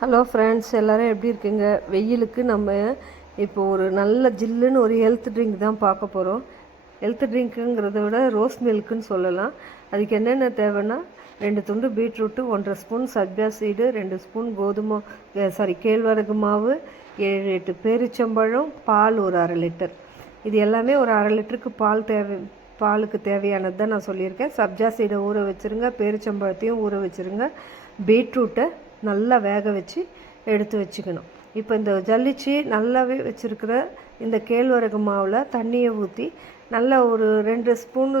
Hello friends, எல்லோரும் எப்படி இருக்குங்க? வெயிலுக்கு நம்ம இப்போ ஒரு நல்ல ஜில்லுன்னு ஒரு ஹெல்த் ட்ரிங்க் தான் பார்க்க போகிறோம். ஹெல்த் ட்ரிங்க்குங்கிறத விட ரோஸ் மில்க்குன்னு சொல்லலாம். அதுக்கு என்னென்ன தேவைன்னா 2 துண்டு beetroot, 1.5 spoon sabja seed, 2 spoon கேழ்வரகு மாவு, 7-8 பேரிச்சம்பழம், பால் ஒரு 1/2 லிட்டர். இது எல்லாமே ஒரு 1/2 லிட்டருக்கு பாலுக்கு தேவையானது தான் நான் சொல்லியிருக்கேன். சப்ஜா சீடை ஊற வச்சுருங்க, பேரிச்சம்பழத்தையும் ஊற வச்சுருங்க, பீட்ரூட்டை நல்லா வேக வச்சு எடுத்து வச்சுக்கணும். இப்போ இந்த ஜல்லிச்சு நல்லாவே வச்சுருக்கிற இந்த கேழ்வரகு மாவில் தண்ணியை ஊற்றி நல்லா ஒரு 2 ஸ்பூனு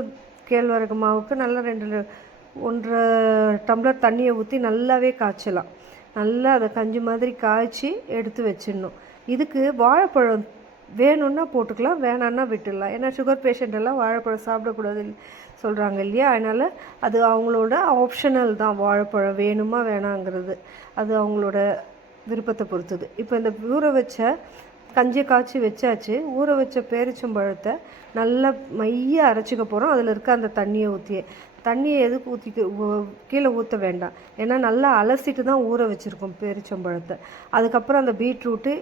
கேழ்வரகு மாவுக்கு நல்லா 1.5 டம்ளர் தண்ணியை ஊற்றி நல்லாவே காய்ச்சலாம். நல்லா அதை கஞ்சி மாதிரி காய்ச்சி எடுத்து வச்சிடணும். இதுக்கு வாழைப்பழம் வேணும்னா போட்டுக்கலாம், வேணான்னா விட்டுடலாம். ஏன்னா சுகர் பேஷண்ட்டெல்லாம் வாழைப்பழம் சாப்பிடக்கூடாது சொல்கிறாங்க இல்லையா? அதனால் அது அவங்களோட ஆப்ஷனல் தான். வாழைப்பழம் வேணுமா வேணாங்கிறது அது அவங்களோட விருப்பத்தை பொறுத்தது. இப்போ இந்த ஊற வச்ச கஞ்சி காய்ச்சி வச்சாச்சு. ஊற வச்ச பேரிச்சம்பழத்தை நல்லா மைய அரைச்சிக்க போகிறோம். அதில் இருக்க அந்த தண்ணியை எதுக்கு கீழே ஊற்ற வேண்டாம். ஏன்னா நல்லா அலசிட்டு தான் ஊற வச்சுருக்கோம் பேரிச்சம்பழத்தை. அதுக்கப்புறம் அந்த பீட்ரூட்டு,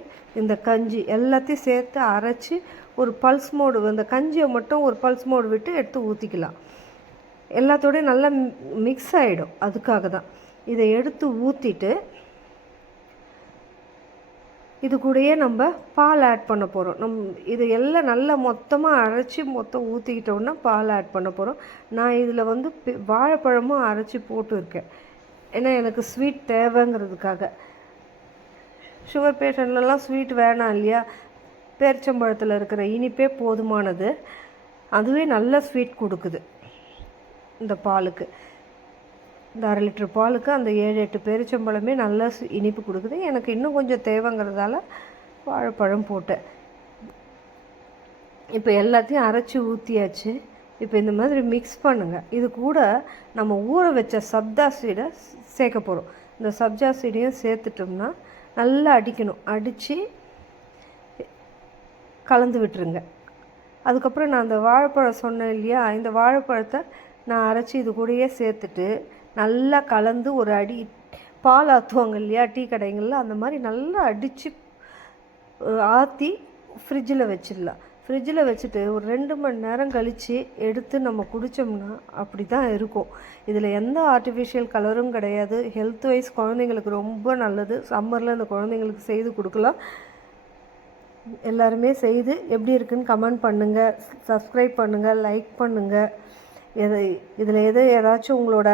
இந்த கஞ்சி எல்லாத்தையும் சேர்த்து அரைச்சி ஒரு பல்ஸ் மோடு, அந்த கஞ்சியை மட்டும் ஒரு பல்ஸ் மோடு விட்டு எடுத்து ஊற்றிக்கலாம். எல்லாத்தோடையும் நல்லா மிக்ஸ் ஆகிடும். அதுக்காக தான் இதை எடுத்து ஊற்றிட்டு இது கூடயே நம்ம பால் ஆட் பண்ண போகிறோம். இது எல்லாம் நல்லா மொத்தமாக அரைச்சி ஊற்றிக்கிட்டோன்னா பால் ஆட் பண்ண போகிறோம். நான் இதில் வாழைப்பழமும் அரைச்சி போட்டுருக்கேன். ஏன்னா எனக்கு ஸ்வீட் தேவைங்கிறதுக்காக. சுகர் பேஷண்ட்லலாம் ஸ்வீட் வேணாம் இல்லையா? பேரிச்சம்பழத்தில் இருக்கிற இனிப்பே போதுமானது. அதுவே நல்ல ஸ்வீட் கொடுக்குது இந்த பாலுக்கு. இந்த 1/2 லிட்டர் பாலுக்கு அந்த 7-8 பேரிச்சம்பழமே நல்ல இனிப்பு கொடுக்குது. எனக்கு இன்னும் கொஞ்சம் தேவைங்கிறதால வாழைப்பழம் போட்டேன். இப்போ எல்லாத்தையும் அரைச்சி ஊற்றியாச்சு. இப்போ இந்த மாதிரி மிக்ஸ் பண்ணுங்கள். இது கூட நம்ம ஊற வச்ச சப்ஜா சீடை சேர்க்க போகிறோம். இந்த சப்ஜா சீடையும் சேர்த்துட்டோம்னா நல்லா அடிக்கணும். அடித்து கலந்து விட்டுருங்க. அதுக்கப்புறம் நான் அந்த வாழைப்பழம் சொன்னேன் இல்லையா? இந்த வாழைப்பழத்தை நான் அரைச்சி இது கூடயே சேர்த்துட்டு நல்லா கலந்து ஒரு அடி பால் ஆற்றுவாங்க இல்லையா டீ கடைங்களில், அந்த மாதிரி நல்லா அடித்து ஆற்றி ஃப்ரிட்ஜில் வச்சிடலாம். ஃப்ரிட்ஜில் வச்சுட்டு ஒரு 2 மணி நேரம் கழித்து எடுத்து நம்ம குடித்தோம்னா அப்படி தான் இருக்கும். இதில் எந்த ஆர்டிஃபிஷியல் கலரும் கிடையாது. ஹெல்த் வைஸ் குழந்தைங்களுக்கு ரொம்ப நல்லது. சம்மரில் இந்த குழந்தைங்களுக்கு செய்து கொடுக்கலாம். எல்லாருமே செய்து எப்படி இருக்குன்னு கமெண்ட் பண்ணுங்கள், சப்ஸ்கிரைப் பண்ணுங்கள், லைக் பண்ணுங்கள். இதில் ஏதாச்சும் உங்களோட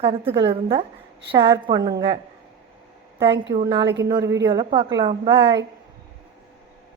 கருத்துக்கள் இருந்தால் ஷேர் பண்ணுங்கள். தேங்க்யூ. நாளைக்கு இன்னொரு வீடியோவில் பார்க்கலாம். பாய்.